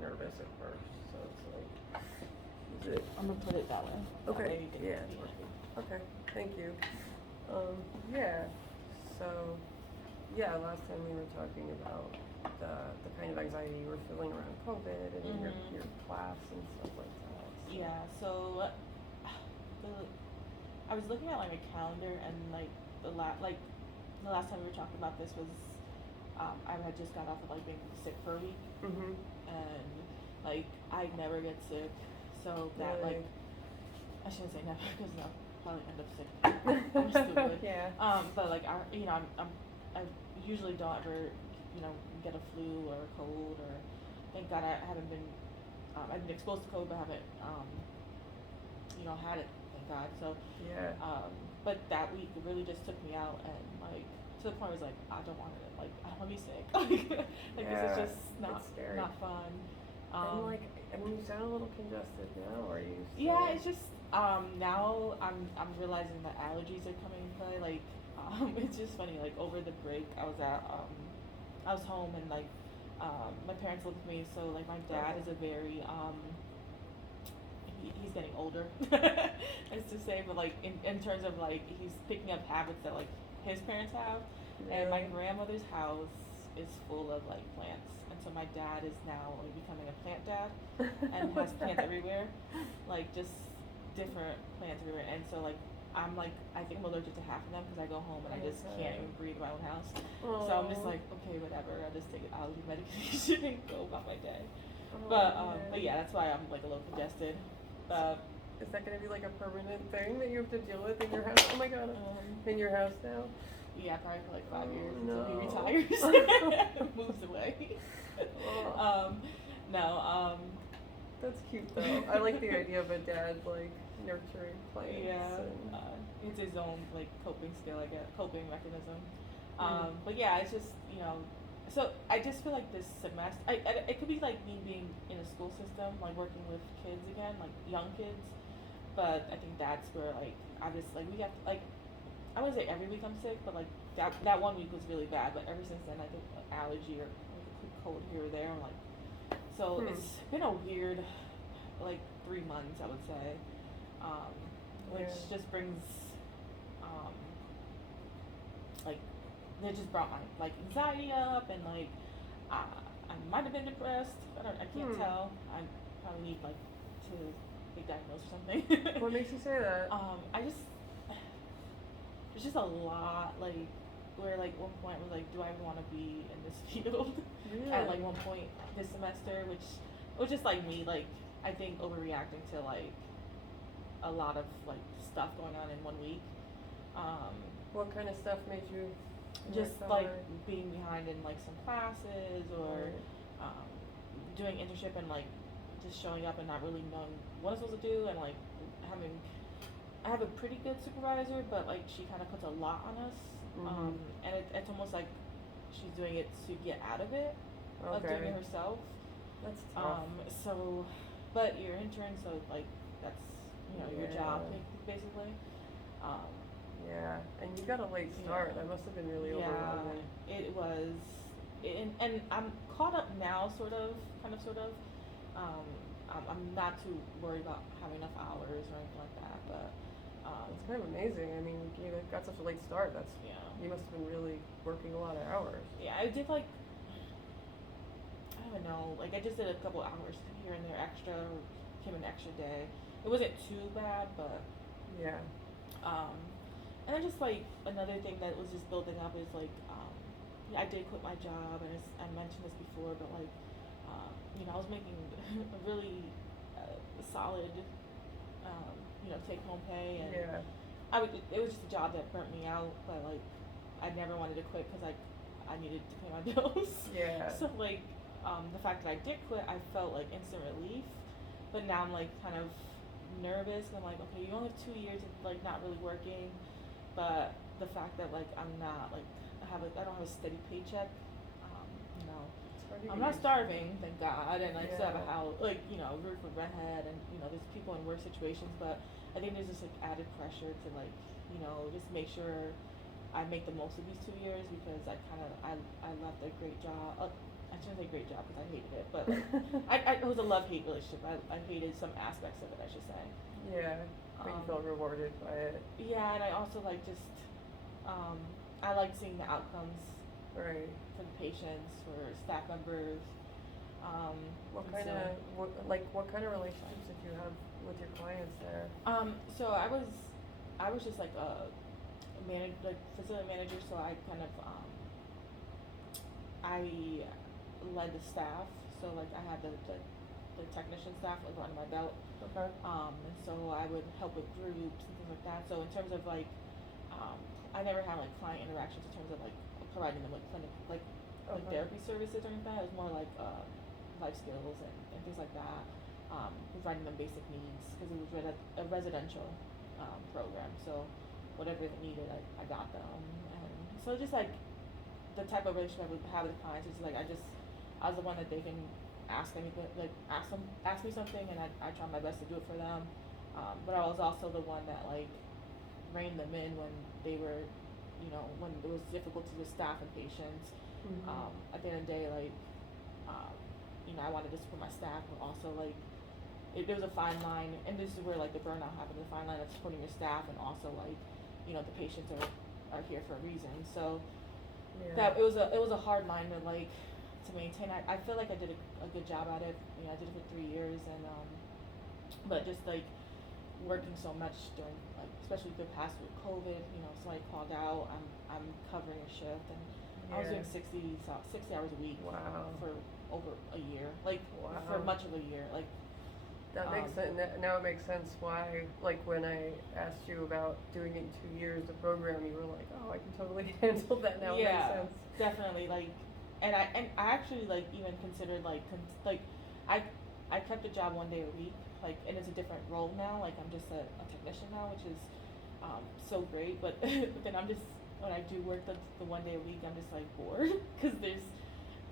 nervous at first, so it's like, is it? I'm gonna put it that way. That Okay, way you can yeah. be working. Okay, thank you. Yeah, so, yeah, last time we were talking about the kind of anxiety you were feeling around COVID and in your class and stuff like that. So. Yeah, so I was looking at like my calendar and like the last time we were talking about this was I had just got off of like being sick for a week Mhm. and like I never get sick, so that Really? like I shouldn't say never because I'll probably end up sick. I'm stupid. Yeah. But like I usually don't ever get a flu or a cold or thank God I haven't been I've been exposed to COVID but haven't had it, thank God. So Yeah. but that week it really just took me out and like to the point where I was like I don't want it, like I don't want to be sick. Like this is just it's scary. not fun. And like, I mean, you sound a little congested now. Are you? Still... Yeah, it's just now I'm realizing that allergies are coming into play. Like it's just funny. Like over the break, I was home and like my parents lived with me. So like my dad is a very he's getting older, as to say, but like in terms of like he's picking up habits that like his parents have, and my grandmother's house is full of like plants, and so my dad is now like becoming a plant dad, and has plants everywhere, like just different plants everywhere, and so like I'm like I think I'm allergic to half of them because I go home and I just can't even breathe in my own house. So I'm just like okay, whatever. I'll just take allergy medication and go about my day. But yeah, that's why I'm like a little congested. Is that going to be like a permanent thing that you have to deal with in your house? Oh my god, in your house now? Yeah, probably for like 5 years no. until he retires, moves away. No. That's cute though. I like the idea of a dad like nurturing plants. Yeah, it's his own like coping skill, I guess, coping mechanism. But yeah, it's just so I just feel like this semester, it could be like me being in a school system, like working with kids again, like young kids. But I think that's where like I just like we have like I wouldn't say every week I'm sick, but like that one week was really bad. But ever since then, I think like allergy or like a quick cold here or there. I'm like, so it's been a weird like 3 months, I would say, which just brings like it just brought my like anxiety up and like I might have been depressed. I can't tell. I probably need like to be diagnosed or something. What makes you say that? There's just a lot like where like one point was like, do I want to be in this field? Really? At like one point this semester, which was just like me like I think overreacting to like a lot of like stuff going on in 1 week. What kind of stuff made you? Just like being behind in like some classes or doing internship and like just showing up and not really knowing what I'm supposed to do and like I have a pretty good supervisor but like she kind of puts a lot on us and it's almost like she's doing it to get out of it of doing it herself. That's tough. So but you're intern so like that's your job basically. Yeah, and you got a late start. That must have been really overwhelming. It was, and I'm caught up now, sort of. I'm not too worried about having enough hours or anything like that, but it's kind of amazing. I mean, you got such a late start. You must have been really working a lot of hours. Yeah, I did like I don't know, like I just did a couple hours here and there extra, or came an extra day. It wasn't too bad, but yeah. And then just like another thing that was just building up is like I did quit my job and I mentioned this before but like I was making a really solid take home pay and it was just a job that burnt me out but like I never wanted to quit because I needed to pay my bills. So like the fact that I did quit I felt like instant relief but now I'm like kind of nervous and I'm like okay you only have 2 years of like not really working. But the fact that like I'm not like I don't have a steady paycheck, I'm not starving, thank God, and I still have a house, like roof over my head, and there's people in worse situations. But I think there's just like added pressure to like just make sure I make the most of these 2 years because I left a great job, I shouldn't say great job because I hated it, but like, it was a love-hate relationship. I hated some aspects of it, I should say. Yeah, but you felt rewarded by it. Yeah, and I also like just, I like seeing the outcomes Right. for the patients, for staff members. What and kind so, of what kind of relationships did you have with your clients there? So I was just like a facility manager, so I kind of, I led the staff, so like I had the technician staff like under my belt. Okay. And so I would help with groups and things like that. So in terms of like, I never had like client interactions in terms of like providing them with clinic like therapy services or anything. It was more like life skills and things like that. Providing them basic needs because it was a residential program. So whatever they needed, I got them. And so just like the type of relationship I would have with clients is like I was the one that they can ask anything, like ask me something, and I try my best to do it for them. But I was also the one that like reined them in when they were, when it was difficulty with staff and patients. Mm-hmm. At the end of the day, like, I wanted to support my staff, but also like there was a fine line, and this is where like the burnout happened. The fine line of supporting your staff and also like, the patients are here for a reason. So that it was a hard line to like to maintain. I feel like I did a good job at it. I did it for 3 years, and but just like working so much during like especially the past with COVID, somebody called out, I'm covering a shift, and I was doing 60 hours a week. Wow. For over a year, like for much of a year, like. That makes sense. Now it makes sense why, like, when I asked you about doing it in 2 years, the program, you were like, oh, I can totally handle that now. Yeah, it makes sense. Definitely. Like, and I actually like even considered like I kept the job 1 day a week, like, and it's a different role now. Like I'm just a technician now, which is so great. But but then I'm just when I do work the 1 day a week, I'm just like bored because there's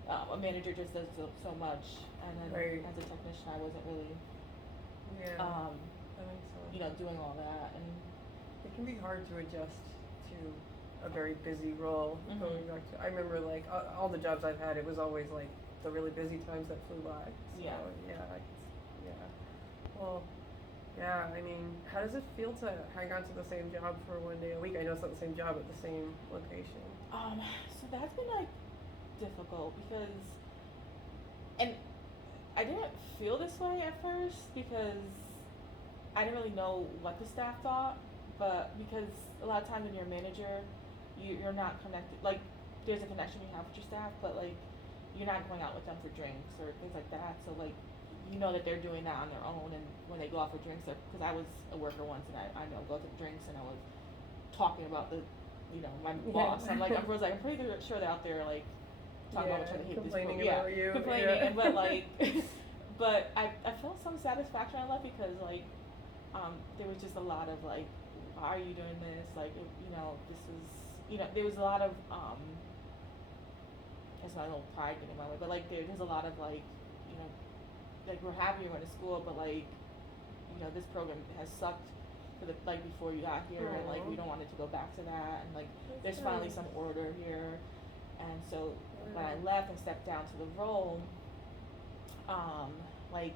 a manager just does so much, and then as a technician, I wasn't really. Yeah, that makes sense. Doing all that, and it can be hard to adjust to a very busy role. Mm-hmm. Going back to, I remember like all the jobs I've had, it was always like the really busy times that flew by. So, yeah. Well, yeah. I mean, how does it feel to hang on to the same job for 1 day a week? I know it's not the same job at the same location. So that's been like difficult because, and I didn't feel this way at first because I didn't really know what the staff thought, but because a lot of times when you're a manager, you're not connected. Like, there's a connection you have with your staff, but like, you're not going out with them for drinks or things like that. So like, that they're doing that on their own, and when they go out for drinks, because I was a worker once, and I go to drinks, and I was talking about my boss. I'm like, I'm pretty sure they're out there like. Talking about each other, hate complaining this about you. Complaining, but like, but I felt some satisfaction I left because like, there was just a lot of like, why are you doing this? Like, this is, there was a lot of, it's my little pride getting in my way, but like, there's a lot of like, like we're happy you're going to school, but like, this program has sucked for like before you got here, and like we don't want it to go back to that, and like, there's finally some order here. And so when I left and stepped down to the role, like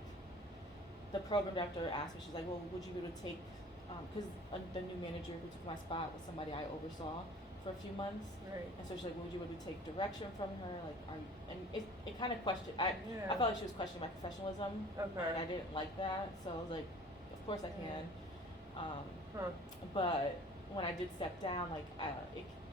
the program director asked me, she's like, well, would you be able to take, because the new manager who took my spot was somebody I oversaw for a few months. Right. And so she's like, would you be able to take direction from her? Like, and it kind of questioned, I felt like she was questioning my professionalism. Okay. And I didn't like that. So I was like, of course I can. But when I did step down, like,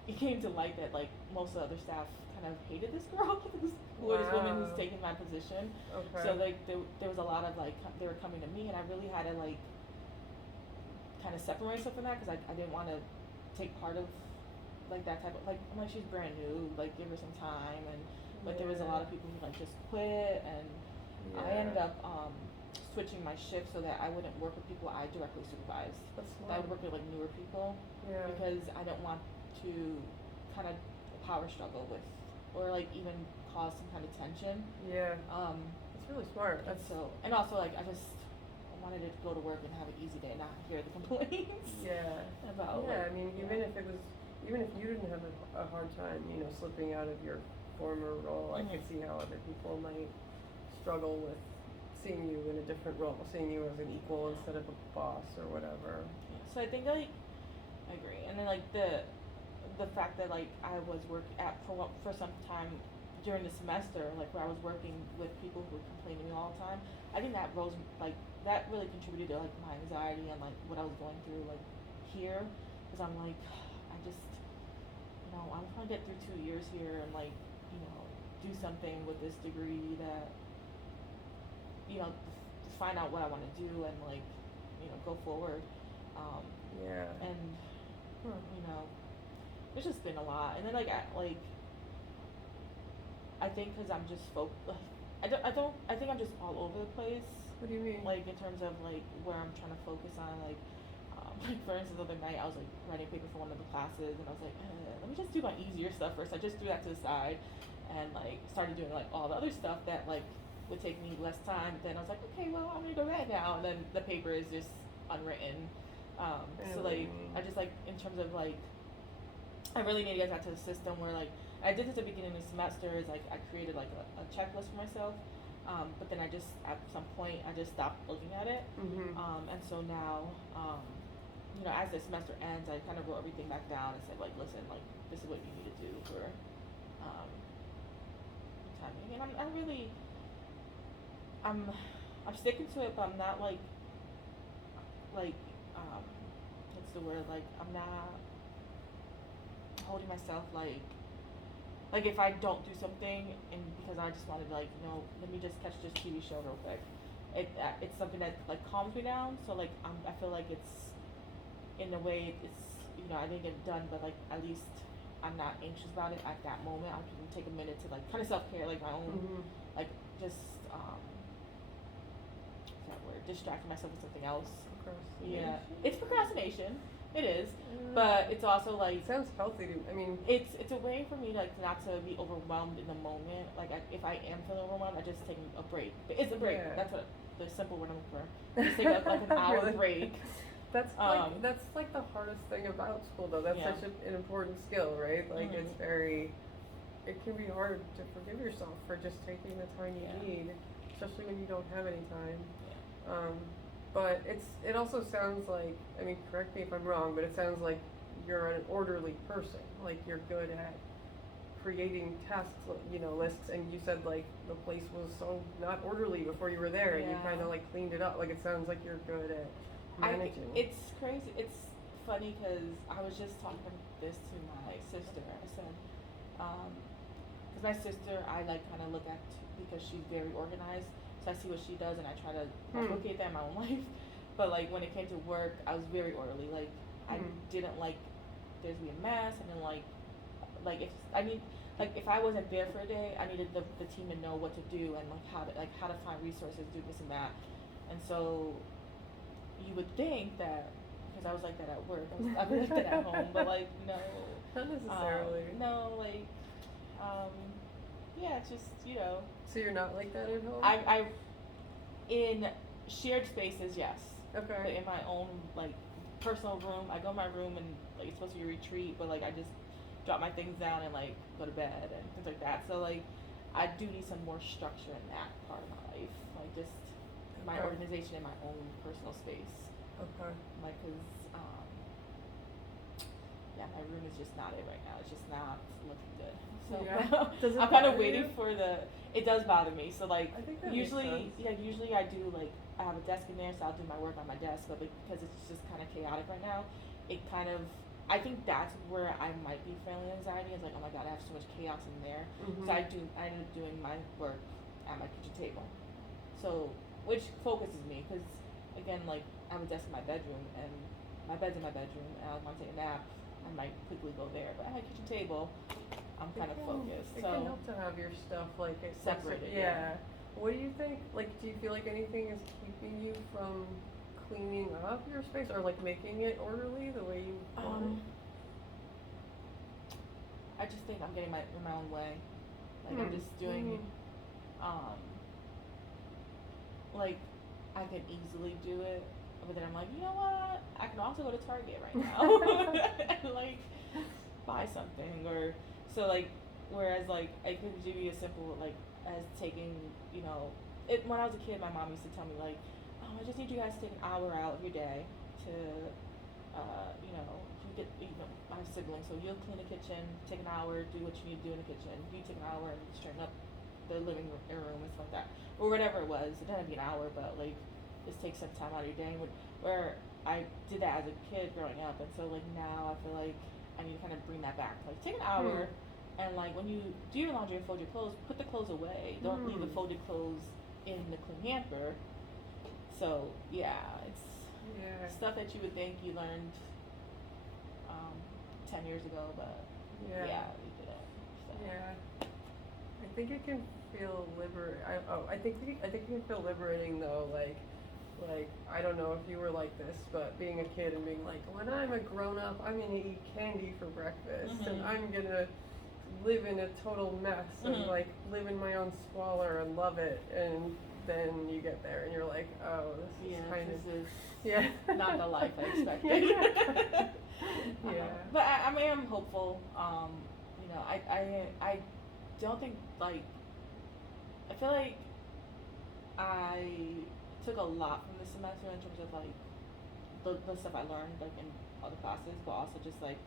it came to light that like most of the other staff kind of hated this girl, this woman who's taking my position. Okay. So like there was a lot of like they were coming to me, and I really had to like kind of separate myself from that because I didn't want to take part of like that type of like I'm like she's brand new, like give her some time, but there was a lot of people who like just quit, and I ended up switching my shift so that I wouldn't work with people I directly supervised. I would work with like newer people because I don't want to kind of power struggle with or like even cause some kind of tension. It's really smart. And also like I just wanted to go to work and have an easy day and not hear the complaints. About I mean even if you didn't have a hard time slipping out of your former role, I could see how other people might struggle with seeing you in a different role, seeing you as an equal instead of a boss or whatever. So I think like I agree, and then like the fact that like I was for some time during the semester, like where I was working with people who were complaining to me all the time. I think that that really contributed to like my anxiety and like what I was going through like here, because I'm like I just I'm trying to get through 2 years here and like do something with this degree that find out what I want to do and like go forward. Yeah. And it's just been a lot. And then I think because I'm just I think I'm just all over the place. What do you mean? Like in terms of like where I'm trying to focus on, like for instance, the other night I was like writing a paper for one of the classes, and I was like, let me just do my easier stuff first. I just threw that to the side, and like started doing like all the other stuff that like would take me less time. Then I was like, okay, well I'm gonna do that now, and then the paper is just unwritten. So like I just like in terms of like I really need to get back to the system where like I did this at the beginning of the semester is like I created like a checklist for myself, but then I just at some point I just stopped looking at it, and so now as the semester ends I kind of wrote everything back down and said like listen, like this is what you need to do for timing, and I'm sticking to it, but I'm not like what's the word, like I'm not holding myself like if I don't do something and because I just wanted like let me just catch this TV show real quick, it's something that like calms me down, so like I feel like it's in a way it's I didn't get it done, but like at least I'm not anxious about it at that moment. I can take a minute to like kind of self-care, like my own like just what's that word, distracting myself with something else. Yeah, it's procrastination. It is, but it's also like it sounds healthy to. I mean, it's a way for me like not to be overwhelmed in the moment. Like if I am feeling overwhelmed, I just take a break. It's a break. Yeah. That's what the simple word I'm looking for. Just take like an hour really? Break. That's like the hardest thing about school, though. That's such an important skill, right? Like it can be hard to forgive yourself for just taking the time you need, especially when you don't have any time. But it also sounds like, I mean, correct me if I'm wrong, but it sounds like you're an orderly person. Like you're good at creating tasks, lists, and you said like the place was so not orderly before you were there, and you kind of like cleaned it up. Like it sounds like you're good at managing. It's crazy. It's funny because I was just talking this to my sister. I said, because my sister I like kind of look at because she's very organized. So I see what she does and I try to replicate that in my own life. But like when it came to work, I was very orderly. Like I didn't like there to be a mess, and then like if I wasn't there for a day, I needed the team to know what to do and like how to find resources, do this and that. And so you would think that because I was like that at work, I was like that at home, but like no, not necessarily. No, like it's just So you're not like that at home? I in shared spaces, yes. Okay. But in my own like personal room, I go in my room and like it's supposed to be a retreat, but like I just drop my things down and like go to bed and things like that. So like I do need some more structure in that part of my life, like just my organization in my own personal space. Okay. Like my room is just not it right now. It's just not looking good. So I'm kind of waiting for it does bother me. So like usually I do like I have a desk in there, so I'll do my work on my desk. But because it's just kind of chaotic right now, I think that's where I might be feeling anxiety. Is like, oh my god, I have so much chaos in there. So I end up doing my work at my kitchen table. So which focuses me because again, like I have a desk in my bedroom and my bed's in my bedroom, and I want to take a nap. I might quickly go there, but at my kitchen table, I'm kind of focused. It can help to have your stuff like separated. Yeah. What do you think? Like, do you feel like anything is keeping you from cleaning up your space or like making it orderly the way you want it? I just think I'm getting in my own way. Like I'm just doing. Like I can easily do it. But then I'm like, you know what? I can also go to Target right now and like buy something. Or so like Whereas like it could be as simple like as taking, you know, when I was a kid, my mom used to tell me like, oh, I just need you guys to take an hour out of your day to, you know, I have siblings, so you'll clean the kitchen, take an hour, do what you need to do in the kitchen. You take an hour and straighten up the living room and stuff like that, or whatever it was. It doesn't have to be an hour, but like just take some time out of your day. Where I did that as a kid growing up, and so like now I feel like I need to kind of bring that back. Like take an hour, and like when you do your laundry and fold your clothes, put the clothes away. Don't leave the folded clothes in the clean hamper. So yeah, it's stuff that you would think you learned 10 years ago, but yeah, we did it. So. Yeah, I think it can feel I think it can feel liberating though. Like I don't know if you were like this, but being a kid and being like, when I'm a grown up, I'm gonna eat candy for breakfast, and I'm gonna live in a total mess and like live in my own squalor and love it, and then you get there and you're like, oh, this is not the life I expected. Yeah. But I mean, I'm hopeful. You know, I don't think like I feel like I took a lot from this semester in terms of like the stuff I learned like in other classes, but also just like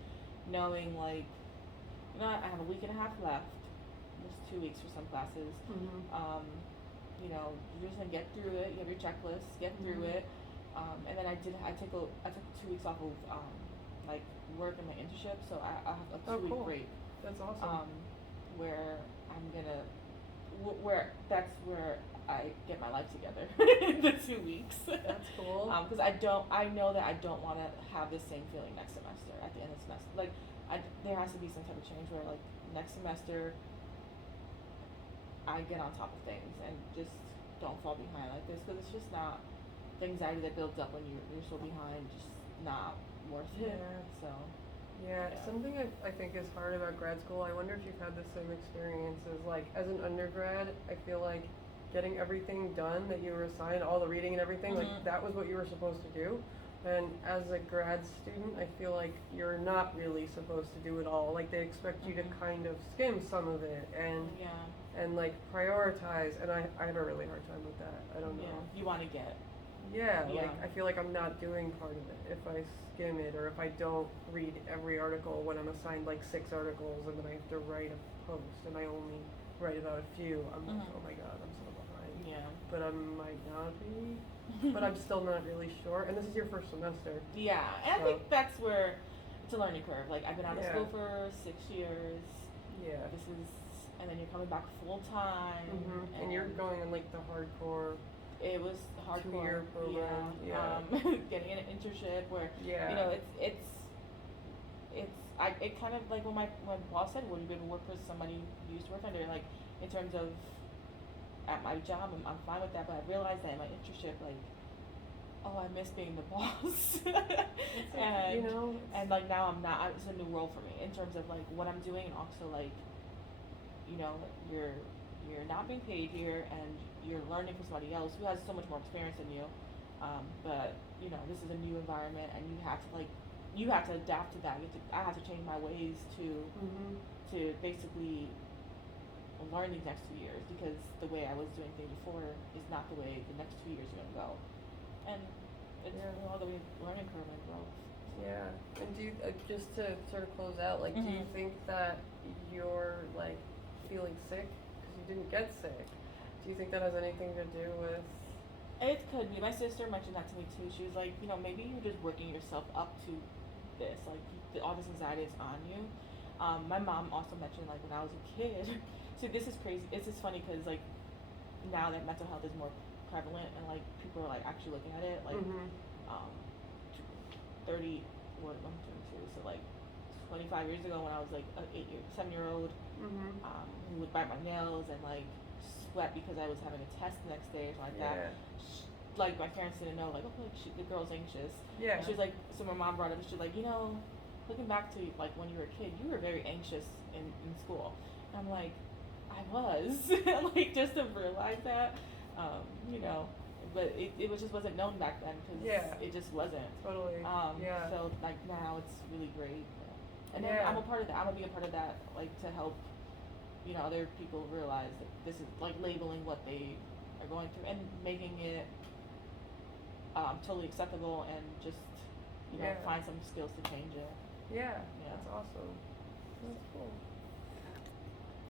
knowing like, you know, I have a week and a half left. There's 2 weeks for some classes. You know, you're just gonna get through it. You have your checklist, get through it. And then I took 2 weeks off of like work in my internship, so I have a 2-week break. That's awesome. Where I'm gonna, that's where I get my life together in the 2 weeks. That's cool. Because I know that I don't want to have the same feeling next semester at the end of the semester. Like, there has to be some type of change where like next semester I get on top of things and just don't fall behind like this, because it's just not, the anxiety that builds up when you're so behind, just not worth it. So something I think is hard about grad school, I wonder if you've had the same experience, is like as an undergrad, I feel like getting everything done that you were assigned, all the reading and everything, like that was what you were supposed to do. And as a grad student, I feel like you're not really supposed to do it all. Like they expect you to kind of skim some of it and like prioritize, and I had a really hard time with that. I don't know. You want to get. Like I feel like I'm not doing part of it if I skim it, or if I don't read every article when I'm assigned like 6 articles and then I have to write a post and I only write about a few. I'm like, oh my god, I'm so behind. But I might not be. But I'm still not really sure. And this is your first semester. Yeah, and I think that's where it's a learning curve. Like I've been out of school for 6 years. This is, and then you're coming back full time. And you're going on like the hardcore. It was hardcore. 2-year program. Getting an internship where you know it kind of like when boss said, would you be able to work for somebody you used to work under, like in terms of at my job, I'm fine with that, but I realized that in my internship, like, oh, I miss being the boss. And you know, and like now I'm not. It's a new role for me in terms of like what I'm doing, and also like, you know, you're not being paid here, and you're learning from somebody else who has so much more experience than you. But you know, this is a new environment, and you have to adapt to that. I have to change my ways to basically learn these next 2 years, because the way I was doing things before is not the way the next 2 years are gonna go. And it's all the way learning curve and growth. Yeah. And do you, just to sort of close out, like, do you think that you're like feeling sick because you didn't get sick? Do you think that has anything to do with? It could be. My sister mentioned that to me too. She was like, you know, maybe you're just working yourself up to this. Like, all this anxiety is on you. My mom also mentioned, like, when I was a kid. See, this is crazy. It's just funny because, like, now that mental health is more prevalent and, like, people are, like, actually looking at it. Like, 32, so, like, 25 years ago when I was, like, a 7-year-old who would bite my nails and, like, sweat because I was having a test the next day or something like that. Like, my parents didn't know, like, oh, like, the girl's anxious. And she was like, so my mom brought up, she was like, you know, looking back to, like, when you were a kid, you were very anxious in school. And I'm like, I was. Like, just to realize that, you know, but it just wasn't known back then, because it just wasn't. Totally. So, like, now it's really great. And then I'm a part of that. I'm going to be a part of that, like, to help you know, other people realize that this is like labeling what they are going through and making it totally acceptable, and just, you know, Yeah. find some skills to change it. Yeah, Yeah. that's awesome. That's cool.